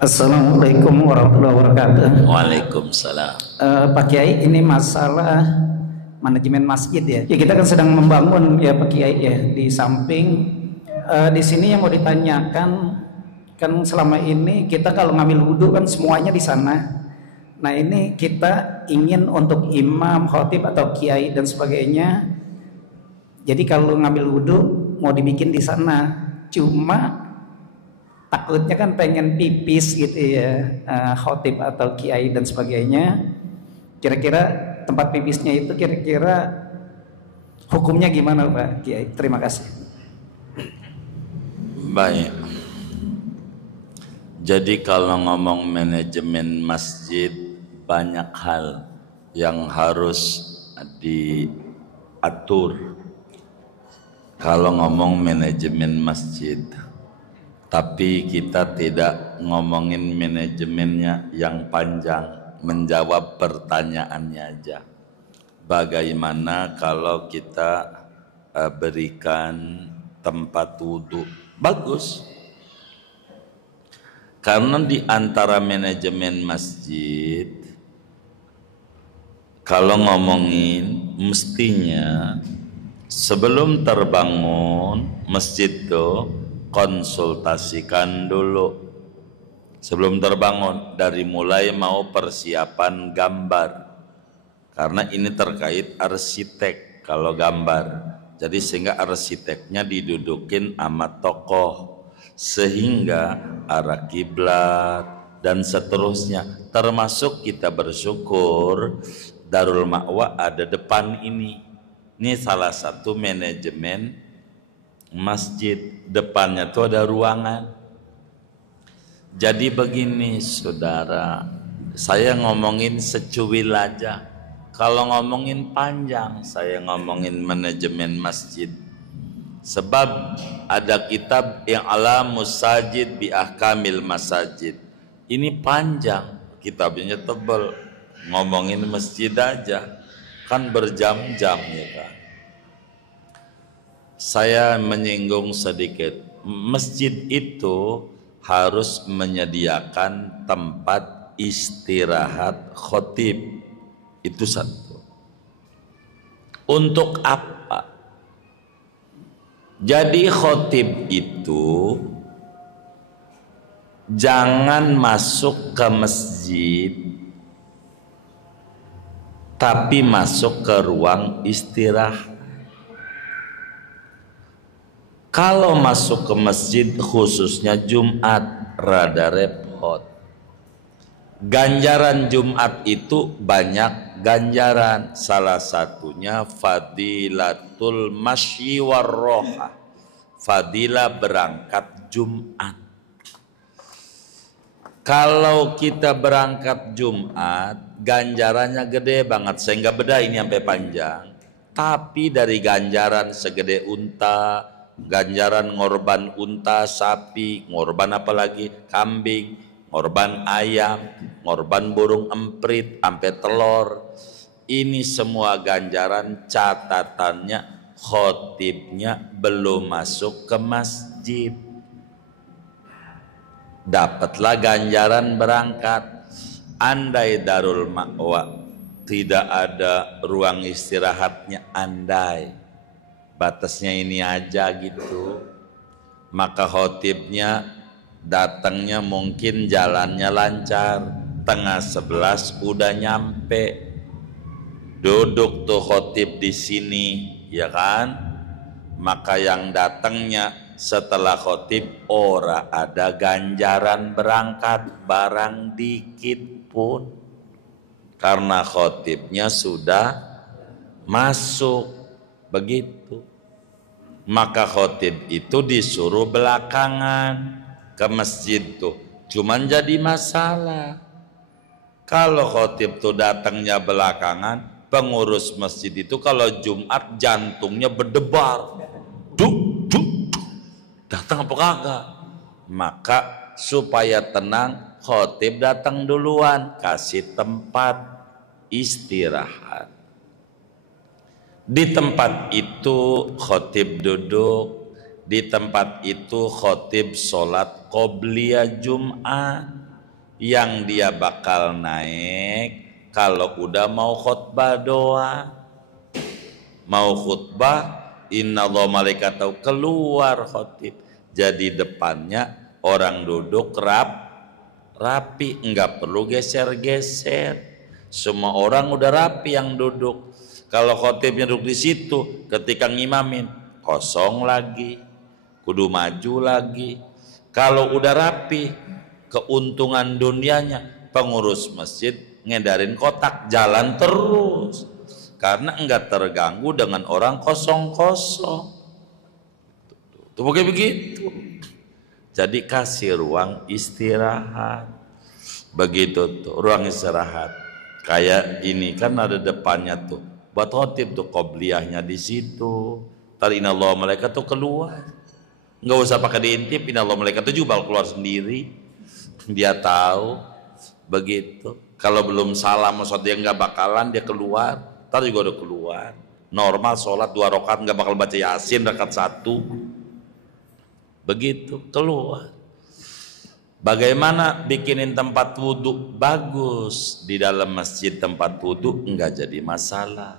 Assalamualaikum warahmatullahi wabarakatuh. Waalaikumsalam. Pak Kiai, ini masalah manajemen masjid ya. Ya kita kan sedang membangun ya Pak Kiai ya. Di samping di sini yang mau ditanyakan kan selama ini kita kalau ngambil wudhu kan semuanya di sana. Nah ini kita ingin untuk imam, khotib atau kiai dan sebagainya. Jadi kalau ngambil wudhu mau dibikin di sana. Cuma takutnya kan pengen pipis gitu ya, khotib atau kiai dan sebagainya. Kira-kira tempat pipisnya itu kira-kira hukumnya gimana Pak Kiai? Terima kasih. Baik. Jadi kalau ngomong manajemen masjid, banyak hal yang harus diatur kalau ngomong manajemen masjid. Tapi kita tidak ngomongin manajemennya yang panjang, menjawab pertanyaannya aja. Bagaimana kalau kita berikan tempat wudhu? Bagus. Karena di antara manajemen masjid, kalau ngomongin mestinya sebelum terbangun masjid tuh konsultasikan dulu sebelum terbangun, dari mulai mau persiapan gambar, karena ini terkait arsitek kalau gambar. Jadi sehingga arsiteknya didudukin sama tokoh, sehingga arah kiblat dan seterusnya. Termasuk kita bersyukur Darul Ma'wa ada depan ini. Ini salah satu manajemen masjid, depannya tuh ada ruangan. Jadi begini saudara, saya ngomongin secuil aja. Kalau ngomongin panjang, saya ngomongin manajemen masjid. Sebab ada kitab yang Alamus Sajid bi Ahkamil Masajid. Ini panjang, kitabnya tebal. Ngomongin masjid aja kan berjam-jam ya kan. Saya menyinggung sedikit, masjid itu harus menyediakan tempat istirahat khotib. Itu satu. Untuk apa? Jadi khotib itu jangan masuk ke masjid, tapi masuk ke ruang istirahat. Kalau masuk ke masjid khususnya Jumat rada repot. Ganjaran Jumat itu banyak ganjaran. Salah satunya fadilatul masyi warroha. Fadilah berangkat Jumat. Kalau kita berangkat Jumat, ganjarannya gede banget. Saya nggak beda ini sampai panjang. Tapi dari ganjaran segede unta, ganjaran ngorban unta, sapi, ngorban apalagi kambing, ngorban ayam, ngorban burung emprit, sampai telur. Ini semua ganjaran, catatannya khotibnya belum masuk ke masjid. Dapatlah ganjaran berangkat. Andai Darul Ma'wa tidak ada ruang istirahatnya, andai batasnya ini aja gitu, maka khotibnya datangnya mungkin jalannya lancar, tengah 11 udah nyampe, duduk tuh khotib di sini ya kan, maka yang datangnya setelah khotib ora ada ganjaran berangkat barang dikit pun, karena khotibnya sudah masuk begitu. Maka khotib itu disuruh belakangan ke masjid tuh, cuman jadi masalah kalau khotib tuh datangnya belakangan, pengurus masjid itu kalau Jumat jantungnya berdebar, duk duk duk, datang apa kagak. Maka supaya tenang, khotib datang duluan, kasih tempat istirahat. Di tempat itu khotib duduk, di tempat itu khotib sholat qobliyah Jum'ah. yang dia bakal naik kalau udah mau khutbah doa. Mau khutbah, innallaha malaikatahu, keluar khotib. Jadi depannya orang duduk rapi, enggak perlu geser-geser. Semua orang udah rapi yang duduk. Kalau khotibnya duduk di situ, ketika ngimamin kosong lagi, kudu maju lagi. Kalau udah rapi, keuntungan dunianya pengurus masjid ngedarin kotak jalan terus karena enggak terganggu dengan orang kosong-kosong. Tuh begitu. Jadi kasih ruang istirahat. Begitu tuh ruang istirahat. Kayak ini kan ada depannya tuh buat khotib tuh, qobliyahnya di situ. Tadi innallaha malaikatahu keluar. Enggak usah pakai diintip, innallaha malaikatahu juga bakal keluar sendiri. Dia tahu. Begitu. Kalau belum salam maksudnya dia nggak bakalan, dia keluar. Ntar juga udah keluar. Normal sholat 2 rakaat nggak bakal baca Yasin rakaat 1. Begitu keluar. Bagaimana bikinin tempat wudhu bagus di dalam masjid? Tempat wudhu nggak jadi masalah.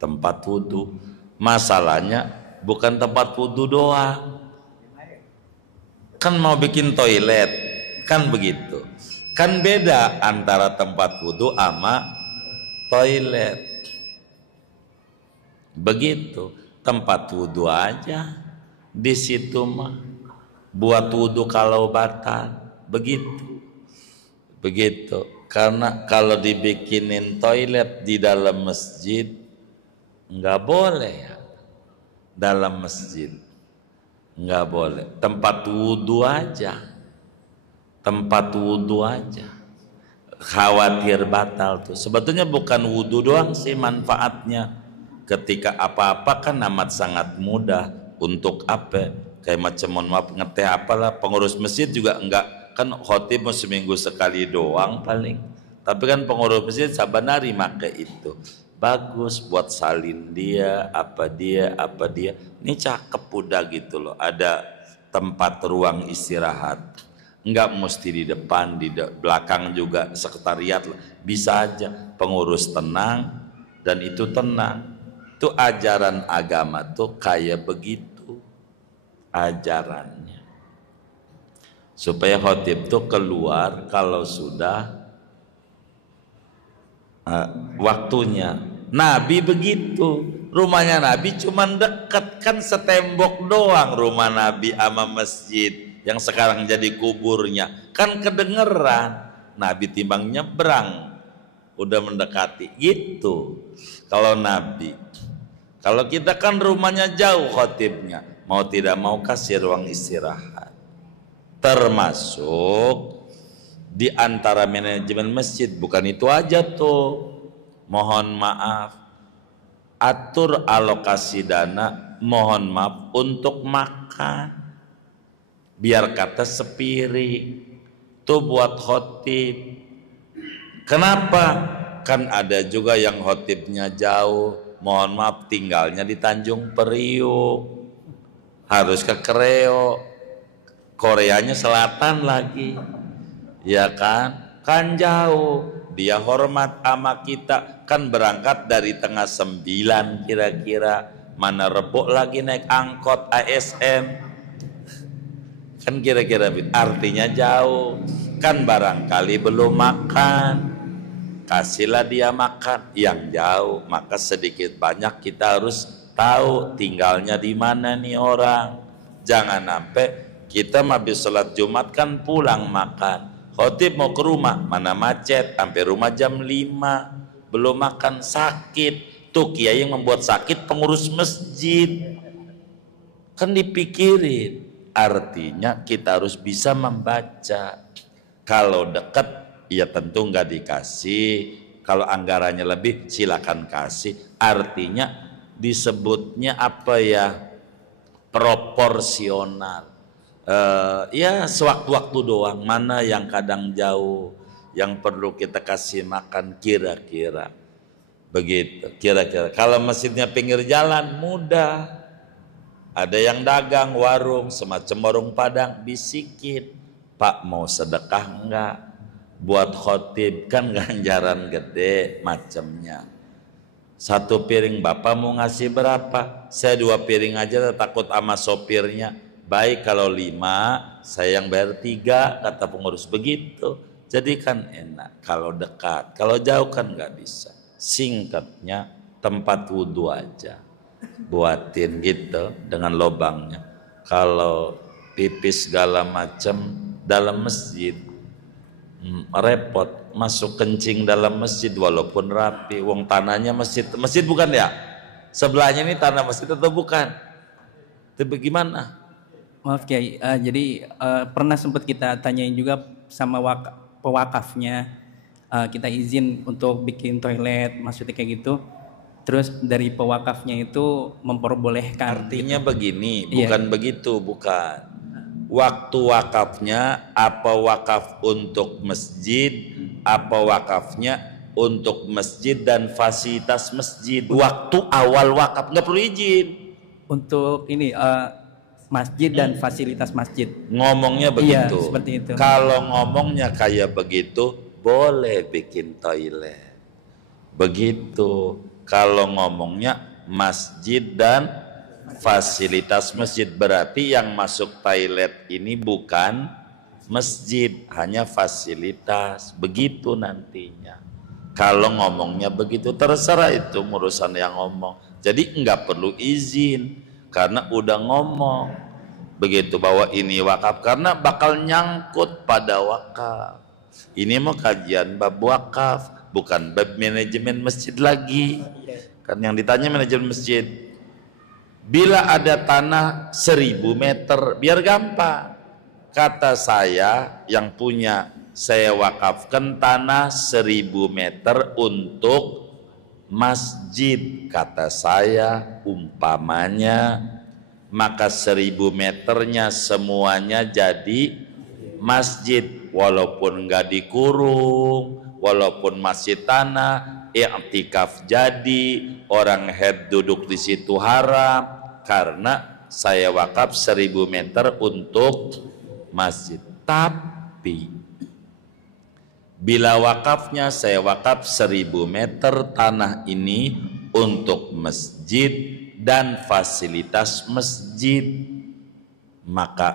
Tempat wudhu masalahnya bukan tempat wudhu doang. Kan mau bikin toilet kan begitu. Kan beda antara tempat wudhu sama toilet. Begitu, tempat wudhu aja di situ mah buat wudhu kalau batal. Begitu. Karena kalau dibikinin toilet di dalam masjid nggak boleh ya. Dalam masjid nggak boleh. Tempat wudhu aja. Tempat wudhu aja. Khawatir batal tuh. Sebetulnya bukan wudhu doang sih manfaatnya. Ketika apa-apa kan amat sangat mudah. Untuk apa? Kayak macam mohon maaf ngeteh apalah, pengurus masjid juga enggak, kan khotib mau seminggu sekali doang paling. Tapi kan pengurus masjid sabanari make itu. Bagus buat salin dia, apa dia. Ini cakep udah gitu loh. Ada tempat ruang istirahat. Enggak mesti di depan, di belakang juga sekretariat lah. Bisa aja pengurus tenang dan itu tenang. Itu ajaran agama tuh kayak begitu ajarannya. Supaya khotib tuh keluar kalau sudah waktunya. Nabi begitu. Rumahnya Nabi cuman deket kan setembok doang rumah Nabi sama masjid yang sekarang jadi kuburnya. Kan kedengeran. Nabi timbang nyebrang udah mendekati gitu. Kalau Nabi, kalau kita kan rumahnya jauh khotibnya, mau tidak mau kasih ruang istirahat. Termasuk di antara manajemen masjid, bukan itu aja tuh. Mohon maaf, atur alokasi dana, mohon maaf untuk makan. Biar kata sepiring, tuh buat khotib. Kenapa? Kan ada juga yang khotibnya jauh, mohon maaf tinggalnya di Tanjung Priuk, harus ke Kreo, Koreanya selatan lagi, ya kan jauh. Dia hormat sama kita, kan berangkat dari tengah 9 kira-kira, mana rebok lagi naik angkot ASM, kan kira-kira artinya jauh, kan barangkali belum makan. Kasihlah dia makan yang jauh, maka sedikit banyak kita harus tahu tinggalnya di mana nih orang. Jangan sampai kita habis sholat Jumat kan pulang makan. Khotib mau ke rumah, mana macet, sampai rumah jam 5, belum makan, sakit. Tuh kiai yang membuat sakit pengurus masjid. Kan dipikirin, artinya kita harus bisa membaca. Kalau dekat, ya tentu nggak dikasih. Kalau anggarannya lebih silakan kasih. Artinya disebutnya apa ya, proporsional. Ya sewaktu-waktu doang. Mana yang kadang jauh, yang perlu kita kasih makan kira-kira begitu. Kira-kira kalau masjidnya pinggir jalan mudah. Ada yang dagang warung semacam warung Padang, bisikin, Pak mau sedekah enggak? buat khotib kan ganjaran gede macamnya. 1 piring bapak mau ngasih berapa? Saya 2 piring aja takut sama sopirnya. Baik kalau 5 saya yang bayar 3 kata pengurus begitu. Jadi kan enak kalau dekat, kalau jauh kan nggak bisa. Singkatnya tempat wudhu aja buatin gitu dengan lobangnya. Kalau pipis segala macam dalam masjid repot, masuk kencing dalam masjid walaupun rapi, wong tanahnya masjid bukan ya? Sebelahnya ini tanah masjid atau bukan? Itu bagaimana? Maaf Kiai, jadi pernah sempat kita tanyain juga sama pewakafnya, kita izin untuk bikin toilet, maksudnya kayak gitu. Terus dari pewakafnya itu memperbolehkan. Artinya gitu. begini, bukan begitu, bukan. Waktu wakafnya apa wakaf untuk masjid, apa wakafnya untuk masjid dan fasilitas masjid. Waktu awal wakaf nggak perlu izin. Untuk ini masjid dan fasilitas masjid. Ngomongnya begitu. Iya, seperti itu. Kalau ngomongnya kayak begitu, boleh bikin toilet. Begitu. Kalau ngomongnya masjid dan fasilitas masjid, berarti yang masuk toilet ini bukan masjid, hanya fasilitas. Begitu nantinya. Kalau ngomongnya begitu, terserah itu urusan yang ngomong. Jadi enggak perlu izin karena udah ngomong begitu bahwa ini wakaf, karena bakal nyangkut pada wakaf. Ini mau kajian bab wakaf, bukan bab manajemen masjid lagi. Kan yang ditanya manajemen masjid. Bila ada tanah 1000 meter, biar gampang. Kata saya yang punya, saya wakafkan tanah 1000 meter untuk masjid. Kata saya umpamanya, maka 1000 meternya semuanya jadi masjid. Walaupun nggak dikurung, walaupun masih tanah, i'tikaf jadi, orang head duduk di situ haram, karena saya wakaf 1000 meter untuk masjid. Tapi bila wakafnya saya wakaf 1000 meter tanah ini untuk masjid dan fasilitas masjid, maka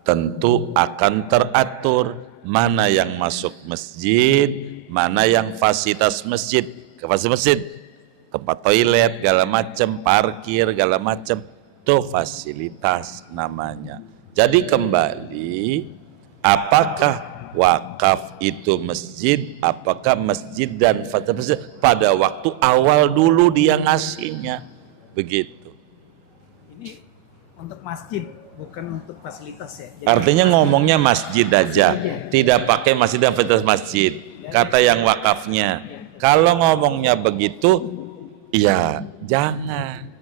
tentu akan teratur mana yang masuk masjid, mana yang fasilitas masjid. Fasilitas masjid, tempat toilet, segala macam, parkir, segala macam, itu fasilitas namanya. Jadi kembali, apakah wakaf itu masjid, apakah masjid dan fasilitas masjid, pada waktu awal dulu dia ngasihnya, begitu. Ini untuk masjid, bukan untuk fasilitas ya. Jadi artinya ngomongnya masjid aja, tidak pakai masjid dan fasilitas masjid, kata yang wakafnya. Kalau ngomongnya begitu, ya jangan.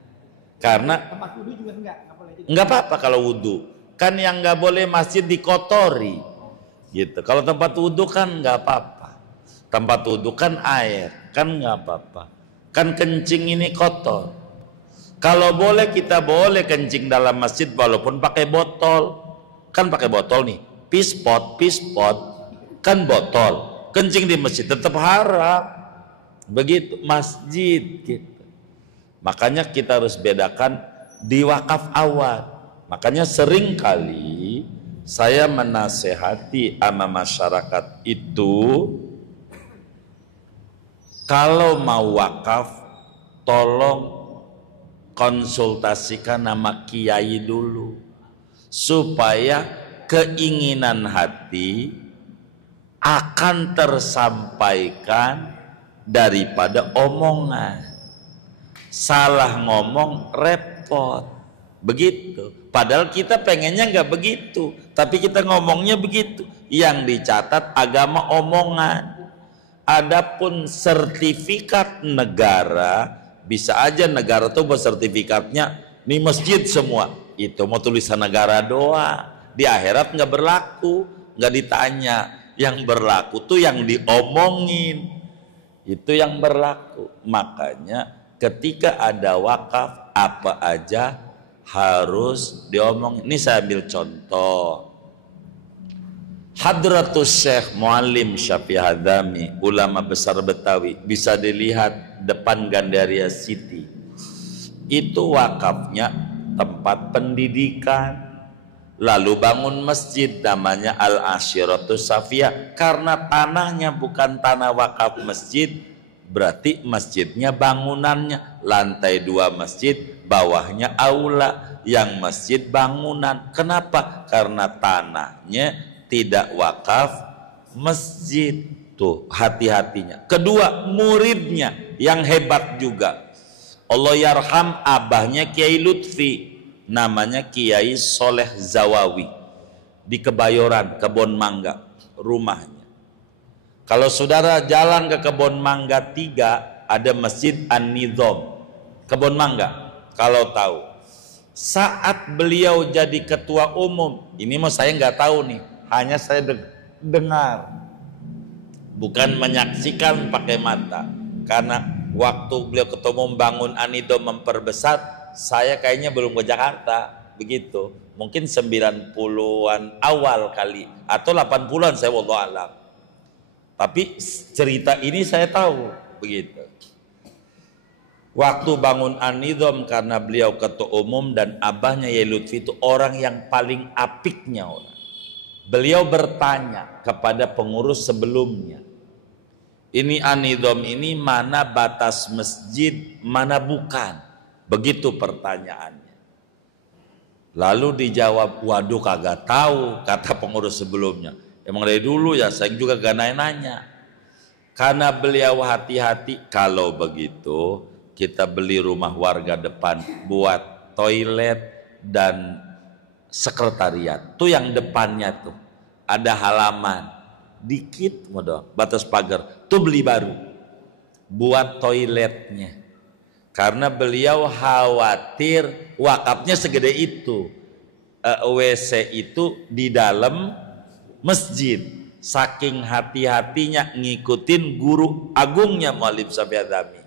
Karena tempat wudhu juga enggak boleh. enggak apa-apa kalau wudhu. Kan yang enggak boleh masjid dikotori. Gitu. Kalau tempat wudhu kan enggak apa-apa. Tempat wudhu kan air, kan enggak apa-apa. Kan kencing ini kotor. Kalau boleh, kita boleh kencing dalam masjid walaupun pakai botol. Kan pakai botol nih. Pispot kan botol. Kencing di masjid tetap haram. Begitu masjid gitu. Makanya kita harus bedakan di wakaf awal. Makanya sering kali saya menasehati sama masyarakat itu, kalau mau wakaf tolong konsultasikan nama kiai dulu supaya keinginan hati akan tersampaikan daripada omongan. Salah ngomong repot, begitu. Padahal kita pengennya nggak begitu, tapi kita ngomongnya begitu. Yang dicatat agama omongan. Adapun sertifikat negara, bisa aja negara tuh bersertifikatnya nih masjid semua, itu mau tulisan negara doang. Di akhirat nggak berlaku, nggak ditanya. Yang berlaku tuh yang diomongin, itu yang berlaku. Makanya ketika ada wakaf, apa aja harus diomong. Ini saya ambil contoh. Hadratus Syekh Muallim Syafi'i Hadzami, ulama besar Betawi, bisa dilihat depan Gandaria City. Itu wakafnya tempat pendidikan. Lalu bangun masjid namanya Al-Ashiratus Safiyah. Karena tanahnya bukan tanah wakaf masjid, berarti masjidnya bangunannya. Lantai 2 masjid, bawahnya aula. Yang masjid bangunan. Kenapa? Karena tanahnya tidak wakaf masjid. Tuh hati-hatinya. Kedua, muridnya yang hebat juga. Allah yarham abahnya Kiai Lutfi, namanya Kiai Soleh Zawawi, di Kebayoran, Kebon Mangga rumahnya. Kalau saudara jalan ke Kebon Mangga 3, ada Masjid An-Nizam Kebon Mangga. Kalau tahu, saat beliau jadi ketua umum, ini mau saya nggak tahu nih, hanya saya dengar, bukan menyaksikan pakai mata. Karena waktu beliau ketua umum bangun An-Nizam memperbesar, saya kayaknya belum ke Jakarta, begitu. Mungkin 90-an awal kali, atau 80-an, saya wallahu alam. Tapi cerita ini saya tahu, begitu. Waktu bangun An-Nizam, karena beliau ketua umum dan abahnya Yai Lutfi itu orang yang paling apiknya orang. Beliau bertanya kepada pengurus sebelumnya, ini An-Nizam ini mana batas masjid, mana bukan? Begitu pertanyaannya. Lalu dijawab, waduh kagak tahu, kata pengurus sebelumnya. Emang dari dulu ya saya juga gak nanya. Karena beliau hati-hati, kalau begitu kita beli rumah warga depan buat toilet dan sekretariat. Tuh yang depannya tuh ada halaman dikit doang, batas pagar. Tuh beli baru buat toiletnya. Karena beliau khawatir wakafnya segede itu, WC itu di dalam masjid. Saking hati-hatinya ngikutin guru agungnya Muallim Syafi'i Hadzami,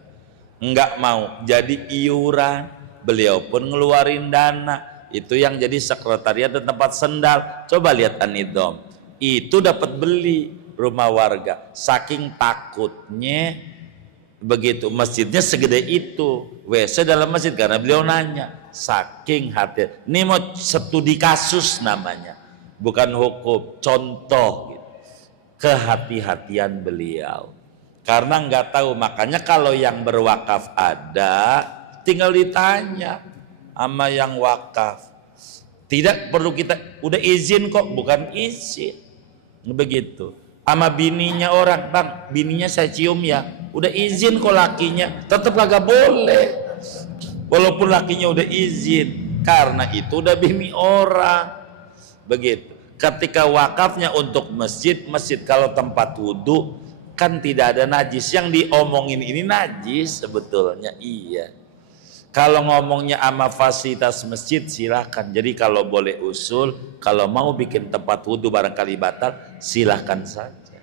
enggak mau jadi iuran. Beliau pun ngeluarin dana. Itu yang jadi sekretariat dan tempat sendal. Coba lihat An-Nizam, itu dapat beli rumah warga. Saking takutnya, begitu masjidnya segede itu, WC dalam masjid, karena beliau nanya. Saking hati, ini mau studi kasus namanya, bukan hukum, contoh gitu. Kehati-hatian beliau, karena nggak tahu. Makanya kalau yang berwakaf ada, tinggal ditanya sama yang wakaf. Tidak perlu kita udah izin kok, bukan izin begitu. Sama bininya orang, bang bininya saya cium ya, udah izin kok. Lakinya tetap kagak boleh walaupun lakinya udah izin, karena itu udah bini orang. Begitu. Ketika wakafnya untuk masjid, masjid kalau tempat wudhu kan tidak ada najis. Yang diomongin ini najis sebetulnya, iya. Kalau ngomongnya sama fasilitas masjid silahkan. Jadi kalau boleh usul, kalau mau bikin tempat wudhu barangkali batal, silahkan saja.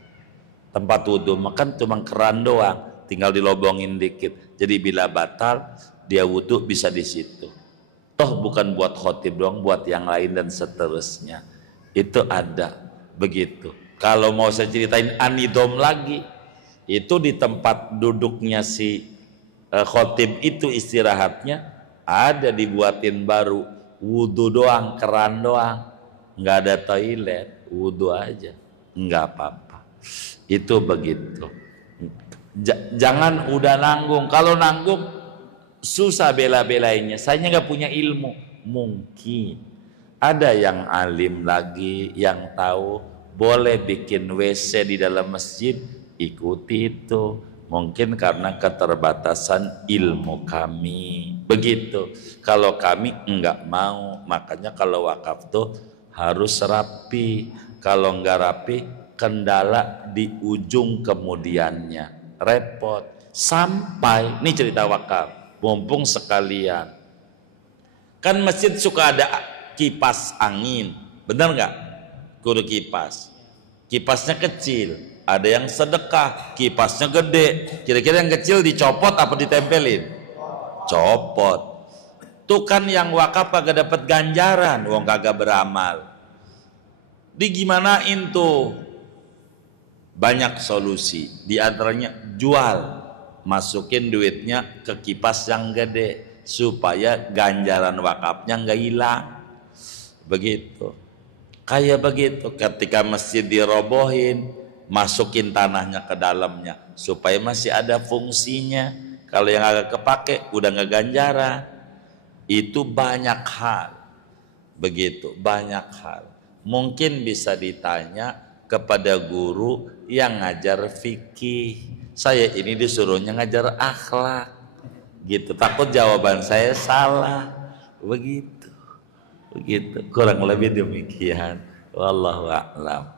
Tempat wudhu makan cuma keran doang, tinggal dilobongin dikit. Jadi bila batal, dia wudhu bisa di situ. Toh bukan buat khotib doang, buat yang lain dan seterusnya. Itu ada begitu. Kalau mau saya ceritain An-Nizam lagi, itu di tempat duduknya si khotib itu istirahatnya ada dibuatin baru, wudhu doang, keran doang, nggak ada toilet, wudhu aja, nggak apa-apa. Itu begitu. Jangan udah nanggung. Kalau nanggung susah bela-belainnya. Saya nggak punya ilmu. Mungkin ada yang alim lagi yang tahu boleh bikin WC di dalam masjid, ikuti itu. Mungkin karena keterbatasan ilmu kami, begitu. Kalau kami enggak mau, makanya kalau wakaf tuh harus rapi. Kalau enggak rapi, kendala di ujung kemudiannya, repot. Sampai, ini cerita wakaf, mumpung sekalian. Kan masjid suka ada kipas angin, benar enggak? Kudu kipas. Kipasnya kecil. Ada yang sedekah, kipasnya gede. Kira-kira yang kecil dicopot apa ditempelin? Copot. Tuh kan yang wakaf kagak dapat ganjaran, wong kagak beramal. Digimanain tuh? Banyak solusi, di antaranya jual, masukin duitnya ke kipas yang gede supaya ganjaran wakafnya nggak hilang. Begitu. Kayak begitu, ketika masjid dirobohin, masukin tanahnya ke dalamnya supaya masih ada fungsinya. Kalau yang agak kepake udah nggak ganjaran. Itu banyak hal. Begitu, banyak hal. Mungkin bisa ditanya kepada guru yang ngajar fikih. Saya ini disuruhnya ngajar akhlak. Gitu, takut jawaban saya salah. Begitu. Kurang lebih demikian. Wallahu a'lam.